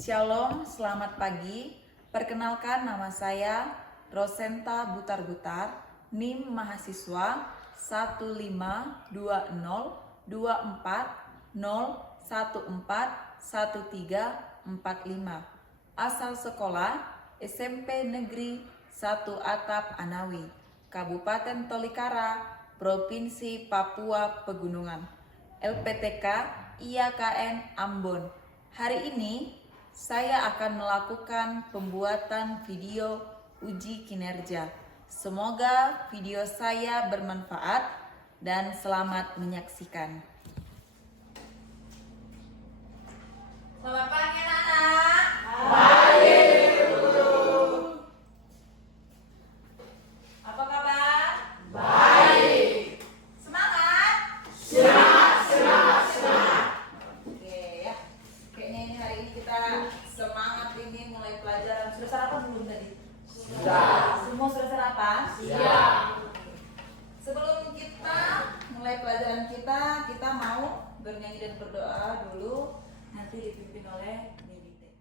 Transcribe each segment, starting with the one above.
Shalom, selamat pagi. Perkenalkan, nama saya Rosenta Butar-Butar, NIM mahasiswa 15204041345. Asal sekolah SMP Negeri 1 Atap Anawi, Kabupaten Tolikara, Provinsi Papua Pegunungan. LPTK IAKN Ambon. Hari ini saya akan melakukan pembuatan video uji kinerja. Semoga video saya bermanfaat dan selamat menyaksikan. Selamat pagi anak-anak. Pagi, Guru. Apa kabar? Baik. Semangat? Semangat. Oke ya. Kayaknya ini hari ini kita semangat ingin mulai pelajaran. Sudah sarapan belum tadi? Sudah. Semua sudah sarapan? Siap. Sebelum kita mulai pelajaran kita mau bernyanyi dan berdoa dulu. Nanti dipimpin oleh Bibi.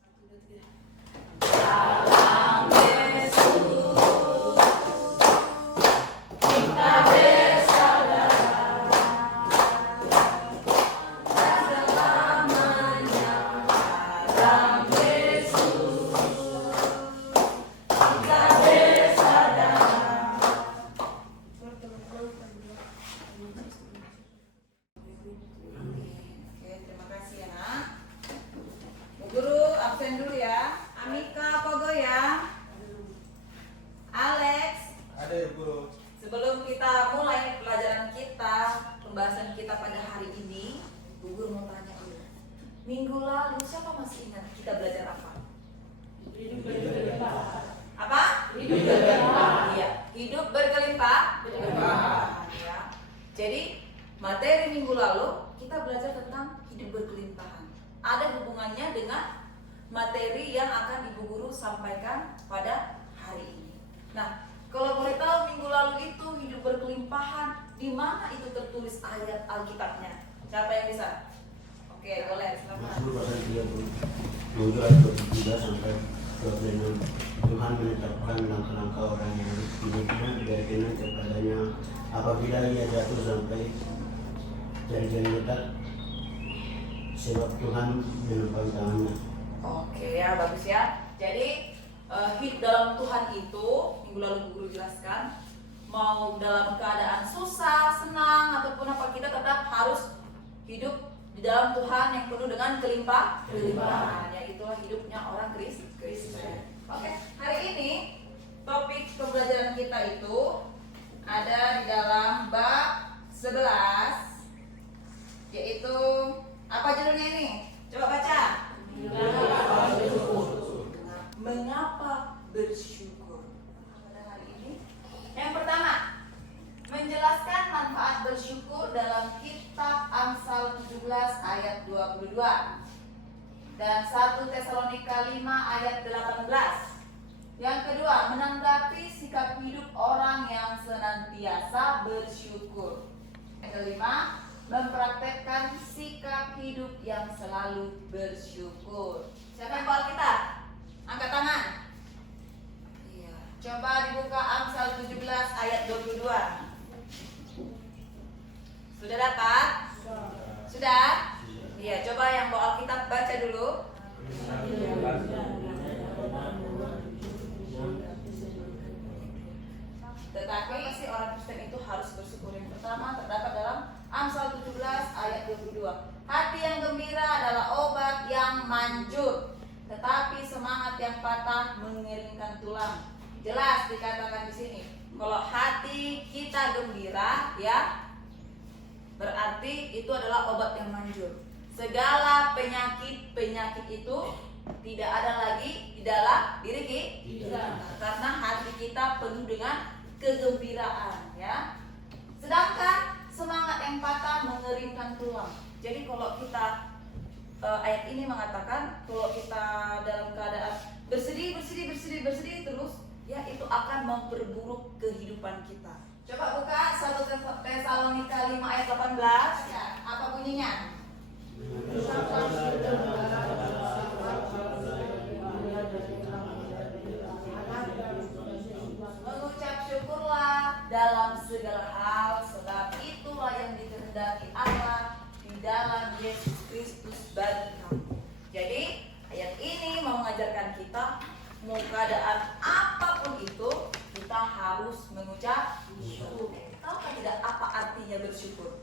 1, 2, 3. Salam Yesus, kita bersaudara selamanya. Salam Yesus, kita bersaudara. Oke, terima kasih ya nak. Bu Guru absen dulu ya. Amika Pogo ya. Alex, Ada ya Guru. sebelum kita mulai pelajaran kita, pembahasan kita pada hari ini, Bu Guru mau tanya dulu. Minggu lalu siapa masih ingat kita belajar apa? Apa? Hidup berlimpah. Iya, hidup berkelimpah. Ya. Jadi materi minggu lalu kita belajar tentang hidup berkelimpahan. Ada hubungannya dengan materi yang akan Ibu Guru sampaikan pada hari ini. Nah, kalau boleh tahu minggu lalu itu hidup berkelimpahan, di mana itu tertulis ayat Alkitabnya? Siapa yang bisa? Oke, boleh. Silakan. Mazmur pasal 30 Minggu ayat 23 sampai 26. Tuhan menetapkan langkah-langkah orang yang demikian berkenan kepadanya apabila ia jatuh sampai jari-jari letak, sebab Tuhan menopang tangannya. Oke ya, bagus ya. Jadi hidup dalam Tuhan itu, minggu lalu Bu Guru jelaskan, mau dalam keadaan susah, senang ataupun apa, kita tetap harus hidup di dalam Tuhan yang penuh dengan kelimpahan. Ya, itulah hidupnya orang Kristen. Oke, hari ini topik pembelajaran kita itu ada di dalam bab 11, yaitu apa judulnya ini? Coba baca. Mengapa bersyukur? Pada hari ini yang pertama, menjelaskan manfaat bersyukur dalam kitab Amsal 17 ayat 22 dan 1 Tesalonika 5 ayat 18. Yang kedua, menanggapi sikap hidup orang yang senantiasa bersyukur. Yang kelima, mempraktekkan sikap hidup yang selalu bersyukur. Siapa yang bawa kita? Angkat tangan. Iya. Coba dibuka Amsal 17 ayat 22. Sudah dapat? Sudah? Iya, coba yang bawa Alkitab baca dulu. Tetapi si orang Kristen itu harus bersyukur. Yang pertama terdapat dalam Amsal 17 ayat 22. Hati yang gembira adalah obat yang manjur, tetapi semangat yang patah mengeringkan tulang. Jelas dikatakan di sini. Kalau hati kita gembira, ya, berarti itu adalah obat yang manjur. Segala penyakit itu tidak ada lagi di dalam diri kita, karena hati kita penuh dengan kegembiraan, ya. Sedangkan semangat yang patah mengeringkan tulang. Jadi kalau kita ayat ini mengatakan kalau kita dalam keadaan bersedih terus, ya, itu akan memperburuk kehidupan kita. Coba buka 1 Tesalonika 5 ayat 18. Ya, apa bunyinya? Yesus Kristus bagi kamu. Jadi ayat ini mau mengajarkan kita, mau keadaan apapun itu, kita harus mengucap syukur. Tahu tidak apa artinya bersyukur?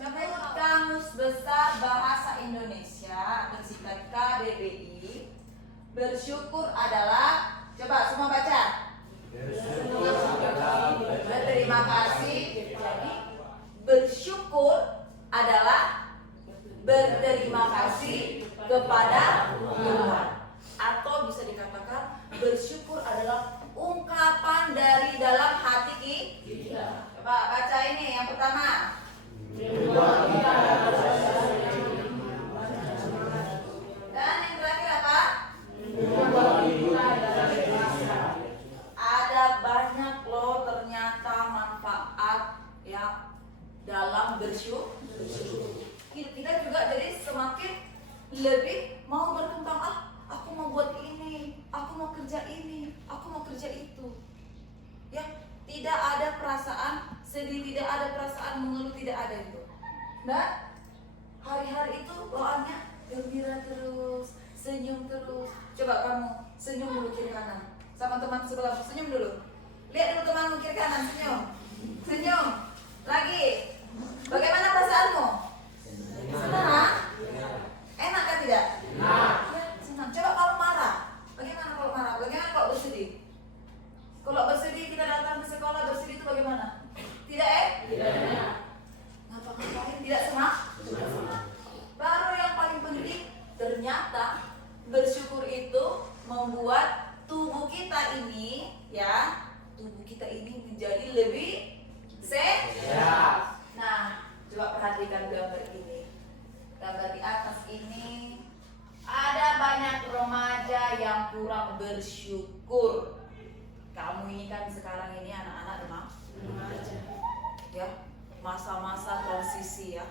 Menurut Kamus Besar Bahasa Indonesia bersingkat KBBI, bersyukur adalah, coba semua baca. Berterima kasih. Jadi bersyukur adalah berterima kasih kepada Tuhan. Atau bisa dikatakan bersyukur adalah ungkapan dari dalam hati kita. Coba baca ini yang pertama. Dan yang terakhir apa? Ada banyak loh ternyata manfaat ya dalam bersyukur. Kita juga jadi semakin lebih mau berkembang. Aku mau buat ini, aku mau kerja ini, aku mau kerja itu. Ya, tidak ada perasaan sedih, tidak ada perasaan mengeluh, tidak ada itu. Nah, hari-hari itu bawaannya gembira terus, senyum terus. Coba kamu senyum dulu kiri kanan. Sama teman sebelah, senyum dulu. Lihat dulu temanmu kiri kanan, senyum. Senyum. Lagi. Bagaimana perasaanmu? Senang? Enak kan tidak? Ya, senang. Coba kamu marah. Bagaimana kalau marah? Bagaimana kalau bersedih? Kalau bersedih kita datang ke sekolah, bersedih itu bagaimana? Tidak Tidak. Ngapa-ngapain? Tidak senang? Baru yang paling penting, ternyata bersyukur itu membuat tubuh kita ini, ya, tubuh kita ini menjadi lebih sehat. Nah, coba perhatikan gambar ini. Gambar di atas ini ada banyak remaja yang kurang bersyukur. Kamu ini kan sekarang ini anak-anak remaja, ya, masa-masa transisi ya,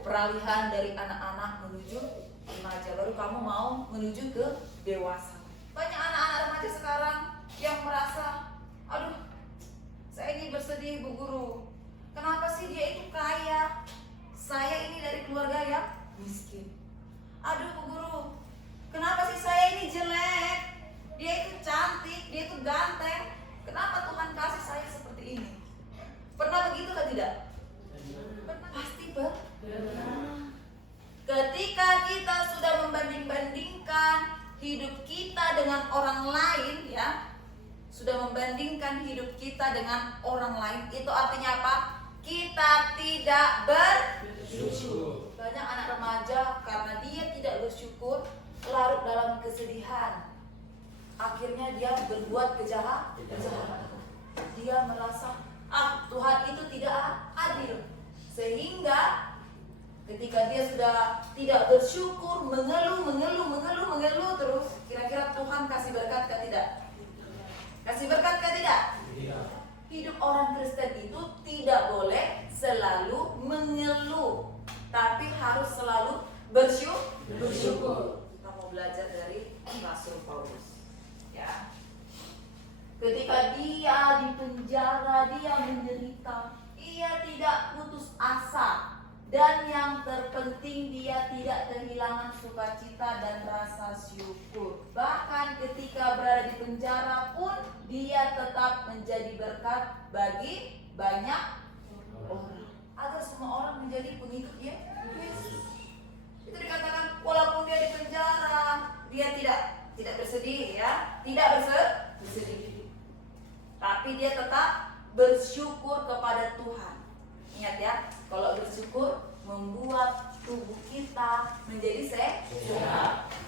peralihan dari anak-anak menuju remaja, baru kamu mau menuju ke dewasa. Banyak anak-anak remaja sekarang yang merasa, aduh, saya ini bersedih Bu Guru. Kenapa sih dia itu kaya, saya ini dari keluarga yang miskin. Aduh Bu Guru, kenapa sih saya ini jelek? Dia itu cantik, dia itu ganteng. Kenapa Tuhan kasih saya seperti ini? Pernah begitu kan tidak? Pasti pernah. Ketika kita sudah membanding-bandingkan hidup kita dengan orang lain, ya, sudah membandingkan hidup kita dengan orang lain, itu artinya apa? Kita tidak bersyukur. Banyak anak remaja karena dia tidak bersyukur, larut dalam kesedihan. Akhirnya dia berbuat kejahatan. Dia merasa, Tuhan itu tidak adil. Sehingga ketika dia sudah tidak bersyukur, mengeluh terus, kira-kira Tuhan kasih berkat ke tidak? Kasih berkat ke tidak? Hidup orang Kristen itu tidak boleh selalu mengeluh, tapi harus selalu bersyukur. Kita mau belajar dari Rasul Paulus. Ya. Ketika dia di penjara, dia menderita, ia tidak putus asa, dan yang terpenting dia tidak kehilangan sukacita dan rasa syukur. Bahkan ketika berada di penjara pun dia tetap menjadi berkat bagi banyak orang, agar semua orang menjadi pengikut Yesus. Itu dikatakan walaupun dia di penjara, dia tidak bersedih, ya, tidak bersedih, tapi dia tetap bersyukur kepada Tuhan. Ingat ya, kalau bersyukur membuat tubuh kita menjadi sehat,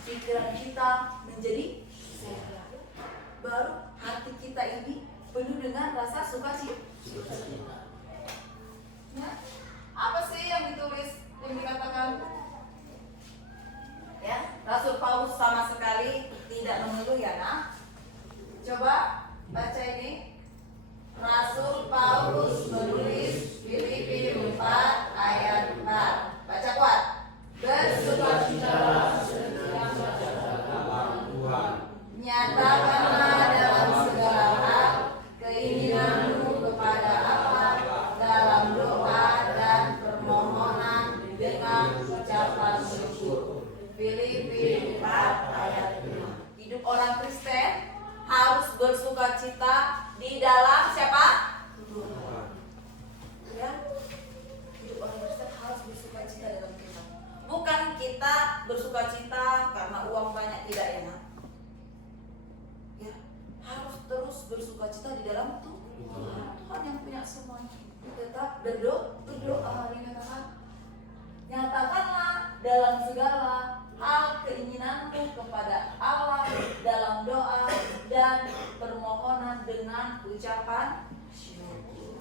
pikiran kita menjadi sehat, baru hati kita ini penuh dengan rasa sukacita. Ya, apa sih yang ditulis, yang dikatakan? Ya, Rasul Paulus sama sekali tidak mengeluh, ya nak. Coba baca ini. Rasul Paulus menulis Filipi 4 ayat 4. Baca kuat. Bersukacitalah senantiasa dalam Tuhan. Nyatakanlah dalam segala hal keinginanmu kepada Allah dalam doa dan permohonan dengan ucapan bersyukur. Filipi 4 ayat 5. Hidup orang Kristen harus bersukacita di dalam siapa? Tuhan. Ya. Hidup orang Kristen harus bersukacita dalam Tuhan. Bukan kita bersukacita karena uang banyak, tidak ya, nak? Ya, harus terus bersukacita di dalam Tuhan. Tuhan yang punya semuanya. Tetap berdoa, nyatakanlah dalam segala hal keinginanmu kepada Allah dalam doa dan permohonan dengan ucapan syukur.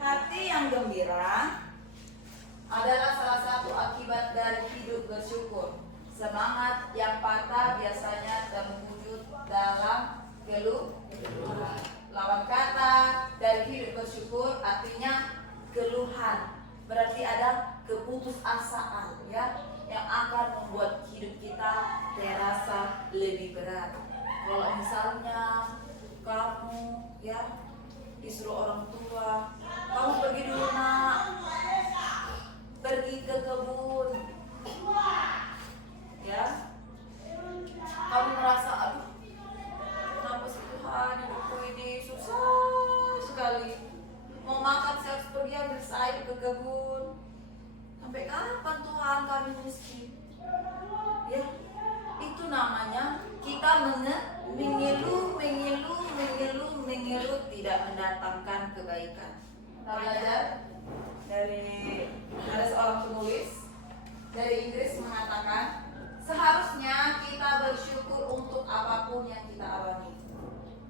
Hati yang gembira adalah salah satu akibat dari hidup bersyukur. Semangat yang patah biasanya terwujud dalam keluh. Lawan kata dari hidup bersyukur artinya keluhan. Berarti ada keputusasaan, ya, yang akan membuat hidup kita terasa lebih berat. Kalau misalnya kamu, ya, disuruh orang tua, kamu pergi dulu nak, pergi ke kebun, ya, kamu merasa aduh, kenapa sih Tuhan, hidupku ini susah sekali. Mau makan saya harus pergi ambil sayur ke kebun. Sampai kapan Tuhan kami miskin? Ya, itu namanya kita mengeluh tidak mendatangkan kebaikan. Kita belajar dari ada seorang penulis dari Inggris mengatakan, seharusnya kita bersyukur untuk apapun yang kita alami.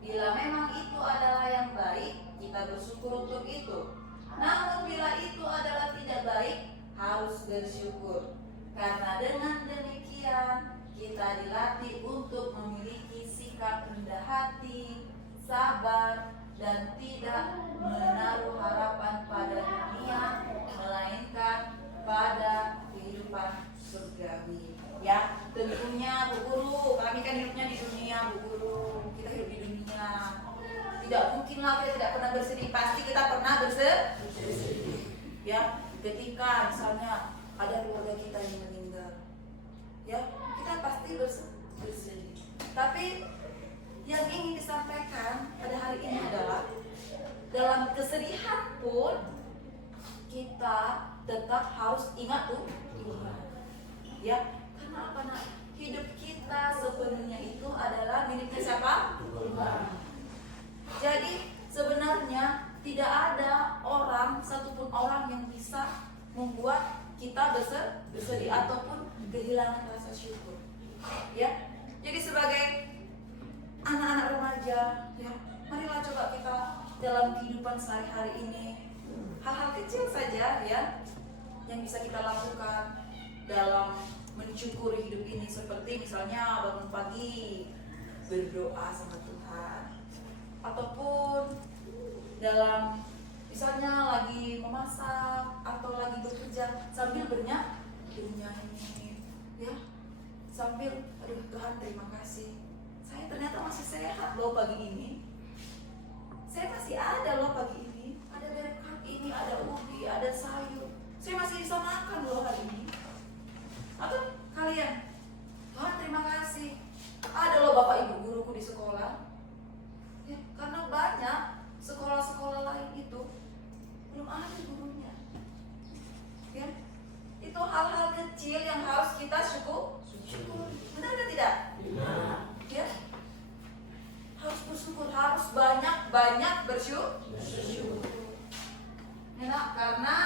Bila memang itu adalah yang baik, kita bersyukur untuk itu. Namun bila itu adalah tidak baik, harus bersyukur. Karena dengan demikian kita dilatih untuk memiliki sikap rendah hati, sabar, dan tidak menaruh harapan pada dunia, melainkan pada kehidupan surgawi. Ya, tentunya Bu Guru, kami kan hidupnya di dunia, Bu Guru. Kita hidup di dunia. Tidak mungkinlah kita tidak pernah bersedih. Pasti kita pernah bersedih. Ya, ketika misalnya ada keluarga kita yang meninggal, ya, kita pasti bersedih. Tapi yang ingin disampaikan pada hari ini adalah dalam kesedihan pun kita tetap harus ingat Tuhan. Ya, karena apa nak? Hidup kita sepenuhnya itu adalah miliknya siapa? Tuhan. Jadi sebenarnya tidak ada satupun orang yang bisa membuat kita bersedih ataupun kehilangan rasa syukur. Ya, jadi sebagai anak-anak remaja, ya, marilah coba kita dalam kehidupan sehari-hari ini hal-hal kecil saja, ya, yang bisa kita lakukan dalam mensyukuri hidup ini, seperti misalnya bangun pagi berdoa sama Tuhan, ataupun dalam misalnya lagi memasak atau lagi bekerja sambil bernyanyi, ya, sambil aduh Tuhan terima kasih, saya ternyata masih sehat loh pagi ini, saya masih ada loh pagi ini, ada berkat ini, ada ubi, ada sayur, saya masih bisa makan loh hari ini. Atau kalian, Tuhan terima kasih, ada loh bapak ibu guruku di sekolah, ya, karena banyak sekolah-sekolah lain itu belum ada gurunya, ya, itu hal-hal kecil yang harus kita syukur. Benar atau tidak? Benar. Ya, harus bersyukur, harus banyak bersyukur. Ya, karena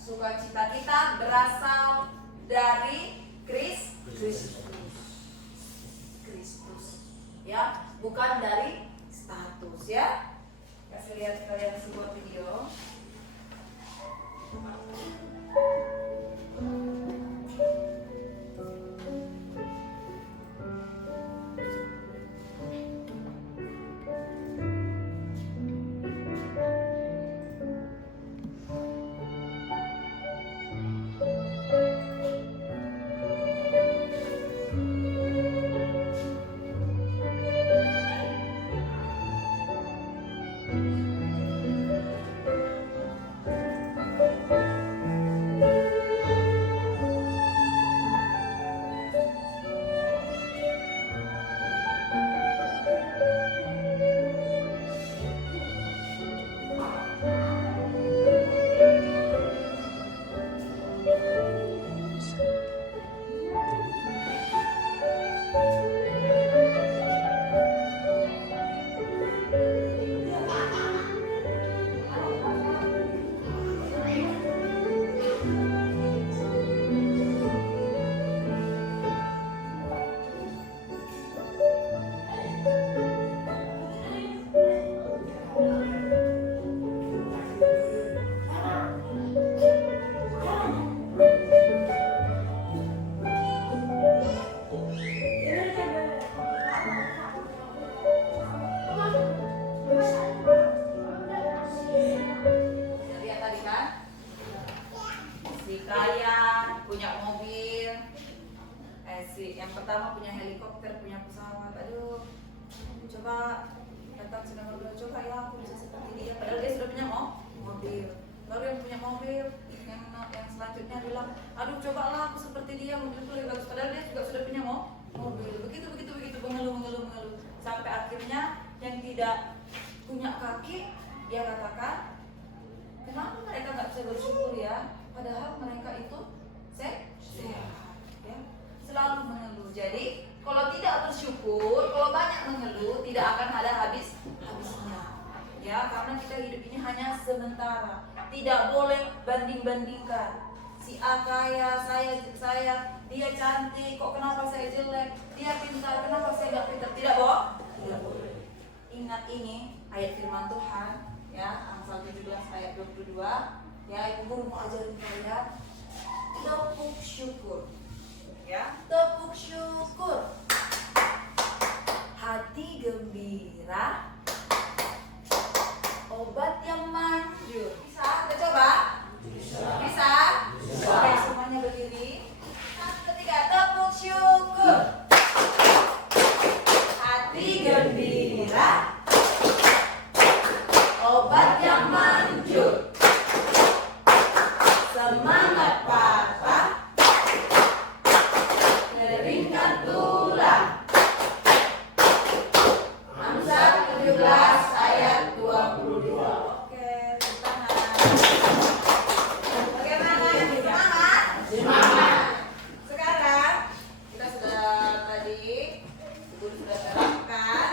sukacita kita berasal dari Kristus, ya, bukan dari status, ya. Kasih lihat kalian sebuah video. pertama punya helikopter, punya pesawat. Aduh, coba datang sudah ngobrol, coba ya aku bisa seperti dia. Padahal dia sudah punya mobil. Baru yang punya mobil, yang selanjutnya bilang, aduh cobalah aku seperti dia, mobilku lebih bagus. Padahal dia juga sudah punya mobil. Begitu mengeluh. Sampai akhirnya yang tidak punya kaki, dia katakan, kenapa mereka nggak bisa bersyukur ya? Padahal mereka itu sehat, ya. Selalu mengeluh. Jadi kalau tidak bersyukur, kalau banyak mengeluh, tidak akan ada habisnya. Ya, karena kita hidup ini hanya sementara. Tidak boleh banding-bandingkan. Si A kaya, saya, dia cantik, kok kenapa saya jelek? Dia pintar, kenapa saya nggak pintar? Tidak boleh. Ingat ini ayat firman Tuhan, ya, Amsal 17 ayat 22. Ya, ibu guru mau ajarin kalian tepuk syukur. Ya, tepuk syukur. Hati gembira, obat yang manjur. Bisa? Kita coba? Bisa? Oke, semuanya berdiri. Satu, ketiga, tepuk syukur. Hati gembira, obat yang manjur. Semangat patah, keringkan tulang. Amsal 17 ayat 22. Oke, tepuk tangan. Bagaimana? Semangat? Semangat. Sekarang kita sudah tadi guru sudah terangkan,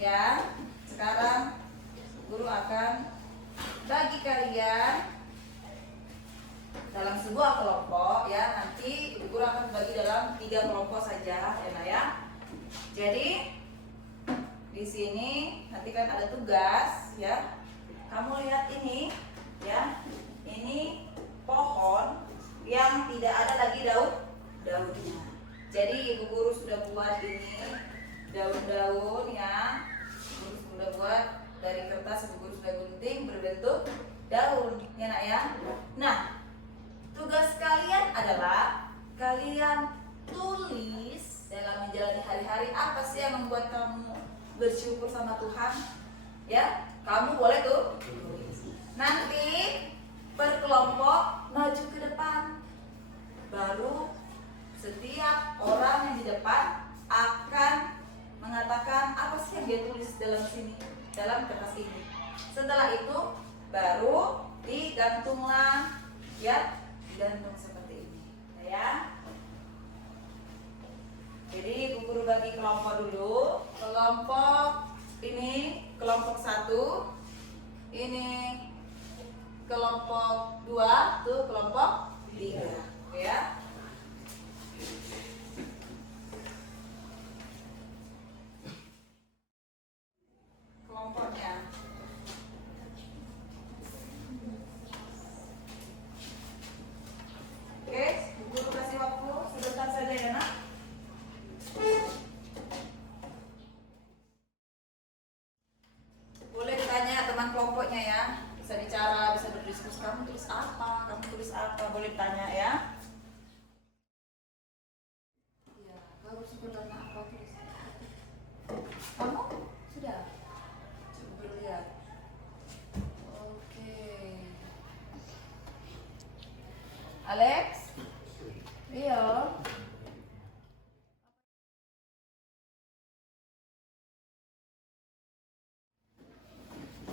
ya. Sekarang guru akan bagi kalian dalam sebuah kelompok, ya. Nanti guru akan bagi dalam 3 kelompok saja, ya Nak, ya. Jadi di sini nanti kan ada tugas, ya. Kamu lihat ini, ya. Ini pohon yang tidak ada lagi daunnya. Jadi ibu guru sudah buat ini daun-daun, ya. Guru sudah buat dari kertas, ibu guru sudah gunting berbentuk daun, ya Nak, ya. Nah, tugas kalian adalah kalian tulis dalam menjalani hari-hari apa sih yang membuat kamu bersyukur sama Tuhan, ya. Kamu boleh tuh tulis. Nanti per kelompok maju ke depan, baru setiap orang yang di depan akan mengatakan apa sih yang dia tulis dalam sini, dalam kertas ini. Setelah itu baru digantunglah, ya, digantung seperti ini, ya. Jadi ibu guru bagi kelompok dulu. Kelompok ini kelompok 1, ini kelompok 2, tuh kelompok 3, ya. Kelompoknya. Oke, ibu guru kasih waktu sebentar saja ya Nak. Boleh ditanya teman kelompoknya, ya. Bisa bicara, bisa berdiskusi. Kamu tulis apa? Kamu tulis apa? Boleh tanya, ya. Iya, kamu bersyukur karena apa? Tulis. Kamu sudah? Coba dulu lihat. Oke. Alex? Iya.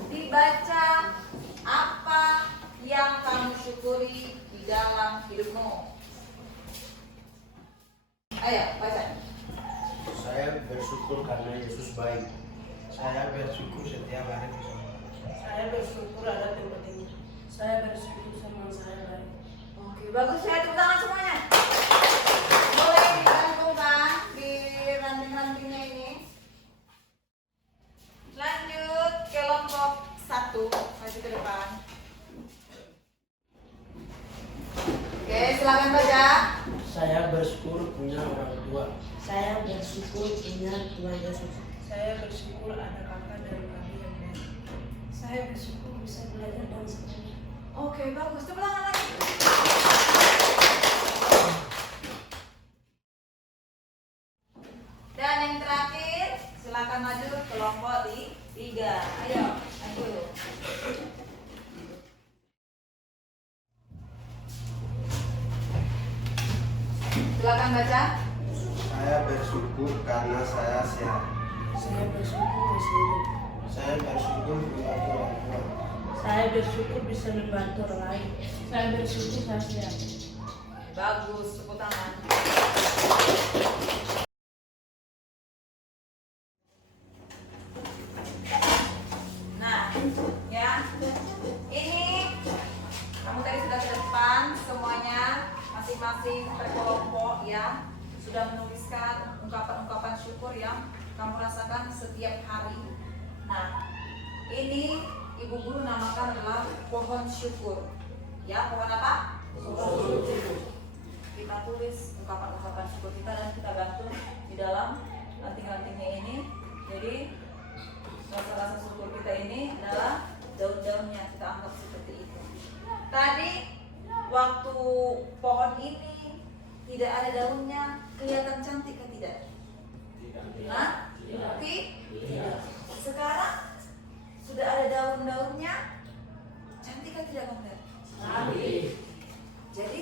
Dibaca apa yang kamu syukuri di dalam hidupmu. Ayo, baca. Saya bersyukur karena Yesus baik. Saya bersyukur setiap hari bersama. Saya bersyukur ada tempat ini. Saya bersyukur sama saya baik. Oke, bagus ya, tepuk tangan semuanya. Boleh digantungkan di ranting-rantingnya ini. Lanjut kelompok 1, maju ke depan. Oke, silakan baca. Saya bersyukur punya orang tua. Saya bersyukur punya Tuhan Yesus. Saya bersyukur ada kakak dan adik yang baik. Saya bersyukur bisa belajar dan sekolah. Oke, bagus. Tepuk tangan lagi. silakan maju kelompok 3. Ayo, maju. Silakan baca. Saya bersyukur karena saya sehat. Saya bersyukur masih hidup. Saya bersyukur membantu orang tua. Saya bersyukur bisa membantu orang lain. Saya bersyukur saya sehat. Bagus, tepuk tangan. Nah, ya, ini kamu tadi sudah ke depan semuanya, masing-masing berkelompok ya, sudah menuliskan ungkapan-ungkapan syukur yang kamu rasakan setiap hari. Nah, ini Ibu Guru namakan adalah pohon syukur. Ya, pohon apa? Pohon syukur. Kita tulis ungkapan-ungkapan syukur kita dan kita gantung di dalam ranting-rantingnya ini. Jadi rasa-rasa syukur kita ini adalah daun-daunnya, kita anggap seperti itu. Tadi waktu pohon ini tidak ada daunnya, kelihatan cantik kan tidak? Hah? Tidak. Sekarang sudah ada daun-daunnya, cantik kan tidak kamu lihat? Cantik. Jadi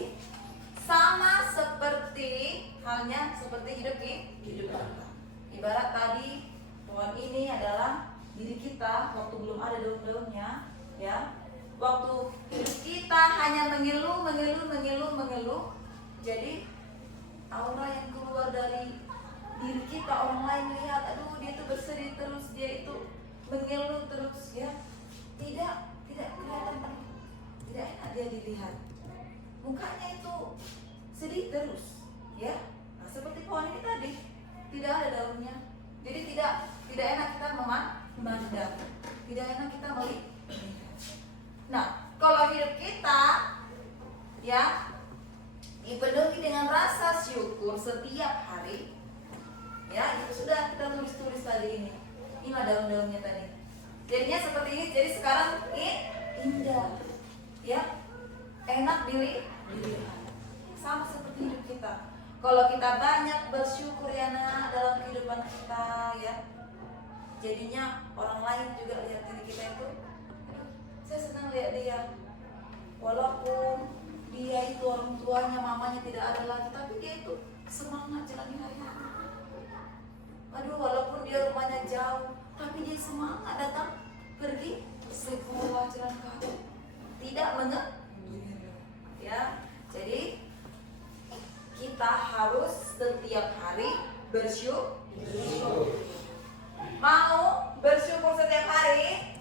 sama seperti halnya seperti hidup kita. Ibarat tadi pohon ini adalah diri kita waktu belum ada daun-daunnya, ya. Waktu hidup kita hanya mengeluh. Jadi aura yang keluar dari diri kita, orang lain lihat, aduh dia itu bersedih terus, dia itu mengeluh terus, ya. Tidak kelihatan, tidak enak dia dilihat. Mukanya itu sedih terus, ya. Nah, seperti pohon ini tadi, tidak ada daunnya. Jadi tidak enak kita memandang, tidak enak kita melihat. Nah, kalau hidup kita, ya, dipenuhi dengan rasa syukur setiap hari, ya, itu sudah kita tulis tadi ini. Inilah daun-daunnya tadi. Jadinya seperti ini. Jadi sekarang ini indah, ya, enak dilihat. Sama seperti hidup kita. Kalau kita banyak bersyukur ya nak dalam kehidupan kita, ya, jadinya orang lain juga lihat diri kita itu, saya senang lihat dia, walaupun dia itu orang tuanya, mamanya tidak ada lagi, tapi dia itu semangat jalani hari-hari. Aduh, walaupun dia rumahnya jauh, tapi dia semangat datang pergi sekolah jalan kaki, tidak ya. Jadi kita harus setiap hari bersyukur. Mau bersyukur setiap hari?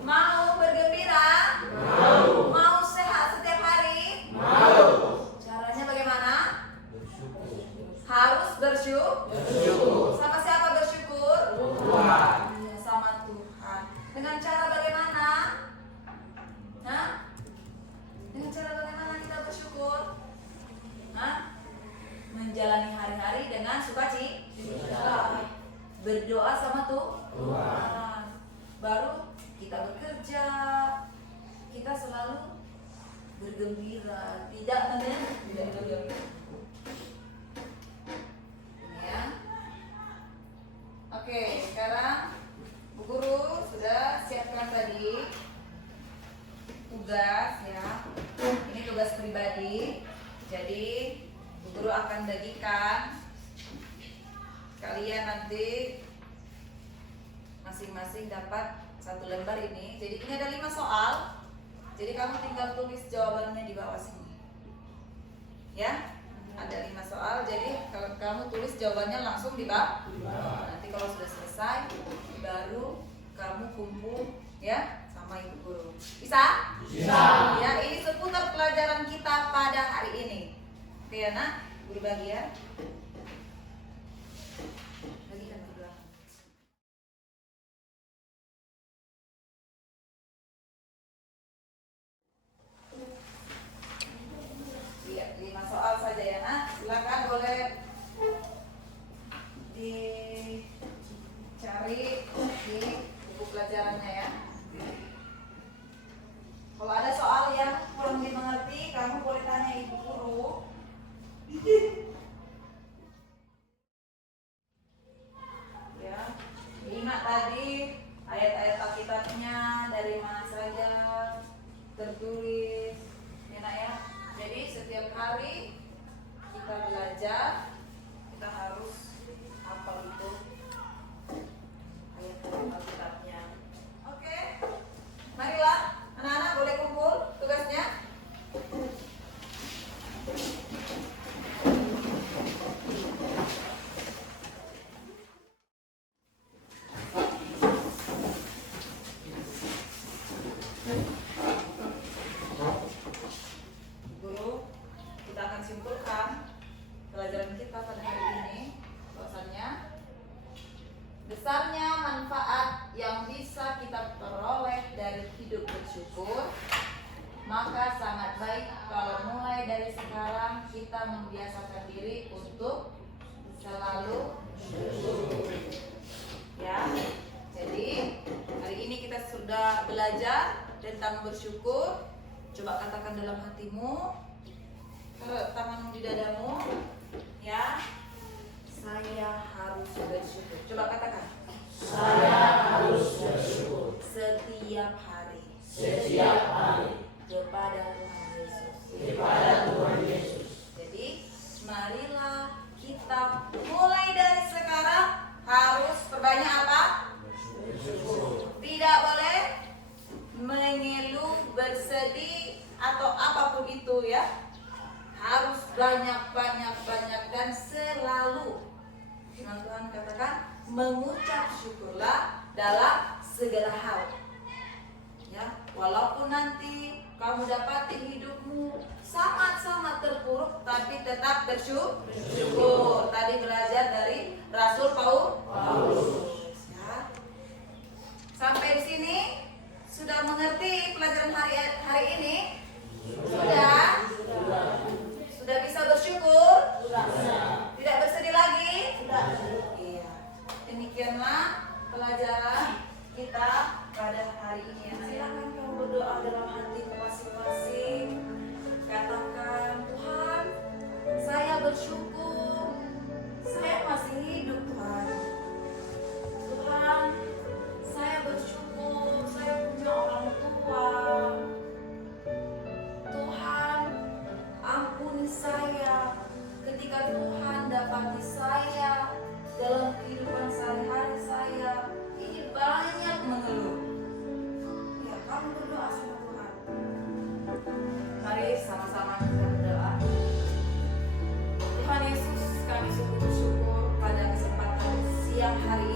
Mau bergembira? Mau sehat setiap hari? Caranya bagaimana? Harus bersyukur. Sama siapa bersyukur? Iya, sama Tuhan. Dengan cara bagaimana? Hah? Dengan cara bagaimana kita bersyukur? Hah? Menjalani hari-hari dengan sukacita. Berdoa sama Tuhan. Baru kita bekerja, kita selalu bergembira, tidak bergembira. Ya. Oke, sekarang Bu Guru sudah siapkan tadi tugas, ya. Ini tugas pribadi. Jadi Bu Guru akan bagikan kalian nanti masing-masing dapat 1 lembar ini. Jadi ini ada 5 soal. Jadi kamu tinggal tulis jawabannya di bawah sini. Ya, ada 5 soal. Jadi kalau kamu tulis jawabannya langsung di bawah. Nanti kalau sudah selesai, baru kamu kumpul ya sama Ibu Guru. Bisa? Bisa. Ya, ini seputar pelajaran kita pada hari ini. Oke ya nak, Guru bagi ya. Bagikan ke belakang. Iya, 5 soal saja ya nak. Silakan boleh dicari di buku pelajarannya ya. Kalau ada soal yang kurang dimengerti, kamu boleh tanya Ibu Guru. Ya. belajar, kita harus hafal itu ayat-ayat Alkitabnya. Oke, marilah anak-anak boleh kumpul tugasnya. Guru, kita akan simpulkan pelajaran kita pada hari ini. Bahwasannya besarnya manfaat yang bisa kita peroleh dari hidup bersyukur, maka sangat baik kalau mulai dari sekarang kita membiasakan diri untuk selalu bersyukur. Ya, jadi hari ini kita sudah belajar tentang bersyukur. Coba katakan dalam hatimu, taruh tanganmu di dadamu, ya. Saya harus bersyukur. Coba katakan. Saya harus bersyukur Setiap hari. setiap hari Kepada Tuhan Yesus. kepada Tuhan Yesus. Jadi, marilah kita mulai dari sekarang harus perbanyak apa? Bersyukur. Tidak boleh mengeluh, bersedih atau apapun itu ya. Harus banyak dan selalu. Firman Tuhan katakan mengucap syukurlah dalam segala hal. Ya, walaupun nanti kamu dapati hidupmu sangat-sangat terpuruk, tapi tetap bersyukur. Tadi belajar dari Rasul Paulus. Ya. Sampai di sini sudah mengerti pelajaran hari ini? Sudah? Sudah bisa bersyukur? Tidak bersedih lagi? Iya. Demikianlah pelajaran kita pada hari ini. Silakan kamu berdoa dalam hatimu masing-masing. Katakan, Tuhan, saya bersyukur. Saya masih hidup, Tuhan. Tuhan, saya bersyukur. Saya punya orang tua. Tuhan, ampuni saya ketika Tuhan dapati saya dalam kehidupan sehari-hari saya ini banyak mengeluh. Ya, kamu berdoa sama Tuhan. Mari sama-sama kita berdoa. Tuhan Yesus, kami sungguh bersyukur pada kesempatan siang hari